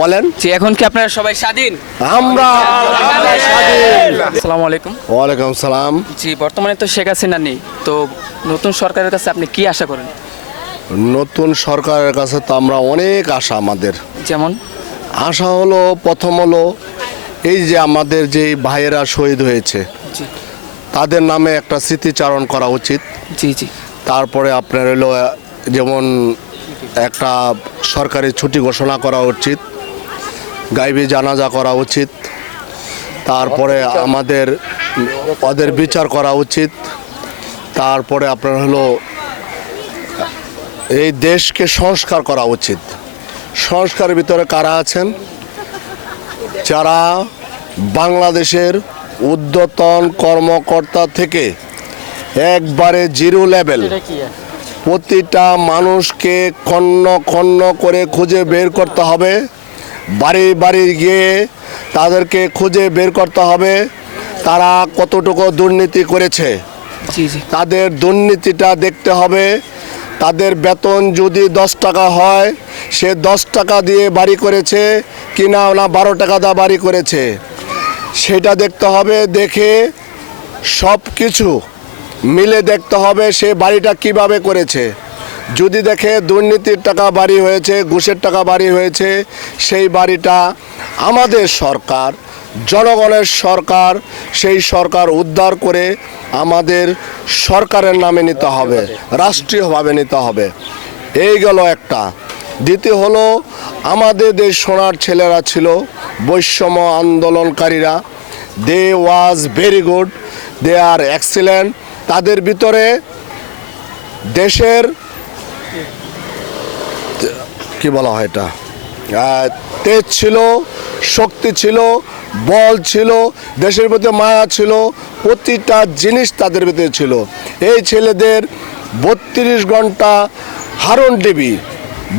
বলেন। জি, এখন কি আপনারা সবাই স্বাধীন? আমরা স্বাধীন। আসসালামু আলাইকুম। ওয়ালাইকুম সালাম। জি, বর্তমানে তো শেখ হাসিনা নেই, তো নতুন সরকারের কাছে আপনি কি আশা করেন? নতুন সরকারের কাছে তো আমরা অনেক আশা। আমাদের যেমন আশা হলো, প্রথম হলো এই যে আমাদের যে ভাইয়েরা শহীদ হয়েছে জি তাদের নামে একটা স্মৃতিচারণ করা উচিত। জি জি তারপরে আপনার হলো যেমন একটা সরকারি ছুটি ঘোষণা করা উচিত, গাইবি জানাজা করা উচিত, তারপরে আমাদের ওদের বিচার করা উচিত। তারপরে আপনার হলো এই দেশকে সংস্কার করা উচিত। সংস্কারের ভিতরে কারা আছেন? যারা বাংলাদেশের ঊর্ধ্বতন কর্মকর্তা থেকে একবারে জিরো লেভেল প্রতিটা মানুষকে খন্ন খন্ন করে খুঁজে বের করতে হবে। বাড়ি বাড়ি গিয়ে তাদেরকে খুঁজে বের করতে হবে তারা কতটুকু দুর্নীতি করেছে। জি জি তাদের দুর্নীতিটা দেখতে হবে। তাদের বেতন যদি 10 টাকা হয়, সে 10 টাকা দিয়ে বাড়ি করেছে কিনা না 12 টাকা দিয়ে বাড়ি করেছে, সেটা দেখতে হবে। দেখে সব কিছু মিলে দেখতে হবে সে বাড়িটা কিভাবে করেছে। যদি দেখে দুর্নীতির টাকা বাড়ি হয়েছে, ঘুষের টাকা বাড়ি হয়েছে, সেই বাড়িটা আমাদের সরকার, জনগণের সরকার, সেই সরকার উদ্ধার করে আমাদের সরকারের নামে নিতে হবে, রাষ্ট্রীয়ভাবে নিতে হবে। এই গেল একটা। দ্বিতীয় হলো, আমাদের দেশ সোনার ছেলেরা ছিল বৈষম্য আন্দোলনকারীরা। They was very good, they are excellent. তাদের ভিতরে দেশের কি বলা হয় এটা, তেজ ছিল, শক্তি ছিল, বল ছিল, দেশের প্রতি মায়া ছিল, প্রতিটা জিনিস তাদের ভিতরে ছিল। এই ছেলেদের 32 ঘন্টা হারুন ডিবি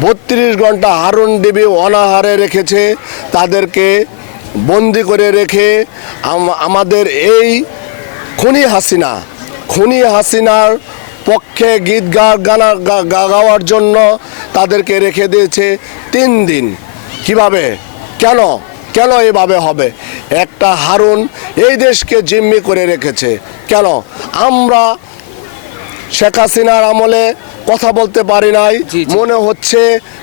32 ঘন্টা হারুন ডিবি অনাহারে রেখেছে। তাদেরকে বন্দি করে রেখে আমাদের এই খুনি হাসিনার পক্ষে গীত গাওয়ার জন্য তাদেরকে রেখে দিয়েছে 3 দিন। কিভাবে, কেন কেন এভাবে হবে? একটা হারুন এই দেশকে জিম্মি করে রেখেছে কেন? আমরা শেখ হাসিনার আমলে কথা বলতে পারি নাই। মনে হচ্ছে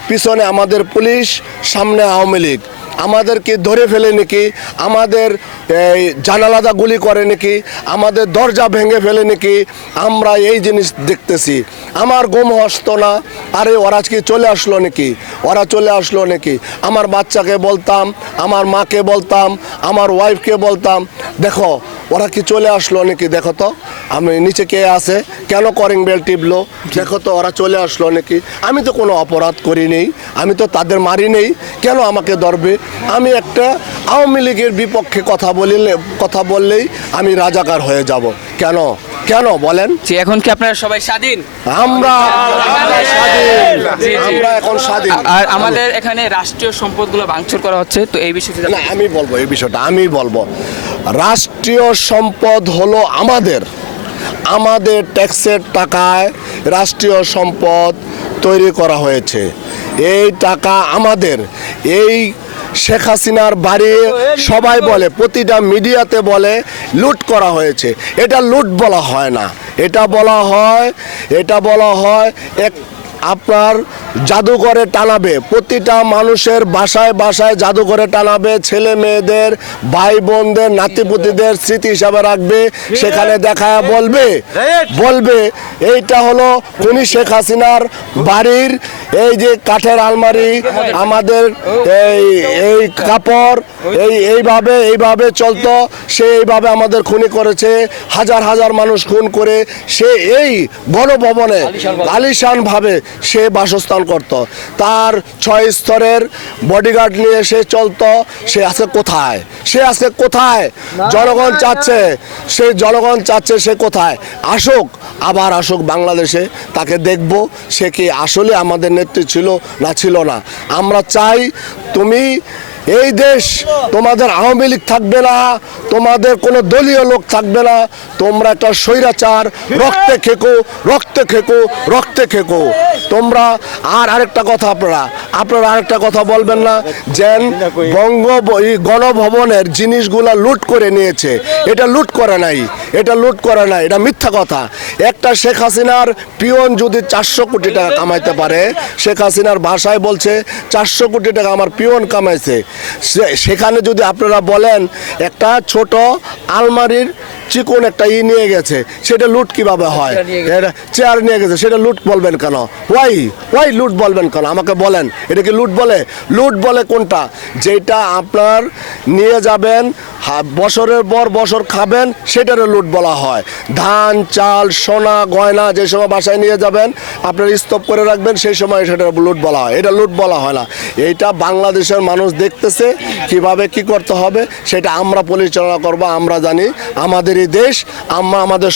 পিছনে আমাদের পুলিশ, সামনে আওয়ামী লীগ। আমাদেরকে ধরে ফেলে নাকি, আমাদের জানালাদা গুলি করে নাকি, আমাদের দরজা ভেঙে ফেলে নাকি, আমরা এই জিনিস দেখতেছি। আমার ঘুম হসতো না। আরে ওরা কি চলে আসলো নাকি, ওরা চলে আসলো নাকি? আমার বাচ্চাকে বলতাম, আমার মাকে বলতাম, আমার ওয়াইফকে বলতাম, দেখো ওরা কি চলে আসলো নাকি, দেখো তো আমি নিচে কে আছে, কেন কলিং বেল টিপলো, দেখো তো ওরা চলে আসলো নাকি। আমি তো কোনো অপরাধ করি নেই, আমি তো তাদের মারি নেই, কেন আমাকে ধরবে? আমি একটা আওয়ামী লীগের বিপক্ষে কথা বললেই আমি রাজাকার হয়ে যাব। কেন কেন বলেন? জি, এখন কি আপনারা সবাই স্বাধীন? আমরা স্বাধীন, আমরা এখন স্বাধীন। আর আমাদের এখানে রাষ্ট্রীয় সম্পদগুলো ভাঙচুর করা হচ্ছে, তো এই বিষয়ে না, আমি বলবো এই বিষয়টা, আমি বলবো রাষ্ট্রীয় সম্পদ হলো আমাদের ট্যাক্সের টাকায় রাষ্ট্রীয় সম্পদ তৈরি করা হয়েছে। এই টাকা আমাদের। এই শেখ হাসিনার বাড়ি সবাই বলে, প্রতিটা মিডিয়াতে বলে লুট করা হয়েছে। এটা লুট বলা হয় না, এটা বলা হয় এক আপনার জাদুঘরে টানাবে। প্রতিটা মানুষের বাসায় বাসায় জাদুঘরে টানাবে, ছেলে মেয়েদের, ভাই বোনদের, নাতিপুতিদের স্মৃতি হিসাবে রাখবে। সেখানে দেখায় বলবে এইটা হলো খুনি শেখ হাসিনার বাড়ির এই যে কাঠের আলমারি, আমাদের এই কাপড়, এইভাবে চলতো। সে এইভাবে আমাদের খুনি করেছে, হাজার হাজার মানুষ খুন করে সে এই গণভবনে আলিশানভাবে সে বাসস্থান করত। তার 6 স্তরের বডিগার্ড নিয়ে সে চলতো। সে আছে কোথায়? জনগণ চাচ্ছে সে কোথায়? আবার আসুক বাংলাদেশে, তাকে দেখব সে কি আসলে আমাদের নেত্রী ছিল না ছিল না। আমরা চাই তুমি এই দেশ তোমাদের আওয়ামী লীগ থাকবে না, তোমাদের কোনো দলীয় লোক থাকবে না, তোমরা একটা স্বৈরাচার, রক্তে খেকো রক্তে খেকো রক্তে খেকো তোমরা। আর আরেকটা কথা, আপনারা আরেকটা কথা বলবেন না যেন গণভবনের জিনিসগুলা লুট করে নিয়েছে। এটা লুট করে নাই, এটা মিথ্যা কথা। একটা শেখ হাসিনার পিয়ন যদি 400 কোটি টাকা কামাইতে পারে, শেখ হাসিনার ভাষায় বলছে 400 কোটি টাকা আমার পিয়ন কামাইছে, সেখানে যদি আপনারা বলেন একটা ছোট আলমারির চিকন একটা নিয়ে গেছে, সেটা লুট কিভাবে হয়? চেয়ার নিয়ে গেছে, সেটা লুট বলবেন কেন? ওয়াই লুট বলবেন কেন? আমাকে বলেন, এটা কি লুট বলে? লুট বলে কোনটা? যেটা আপনার নিয়ে যাবেন, বছরের পর বছর খাবেন, সেটারও লুট বলা হয়। ধান, চাল, সোনা, গয়না যে সময় বাসায় নিয়ে যাবেন, আপনার স্তব করে রাখবেন, সেই সময় সেটা লুট বলা হয়। এটা লুট বলা হয় না। এইটা বাংলাদেশের মানুষ দেখতেছে কিভাবে কি করতে হবে, সেটা আমরা পরিচালনা করব। আমরা জানি আমাদেরই দেশ, আমরা আমাদের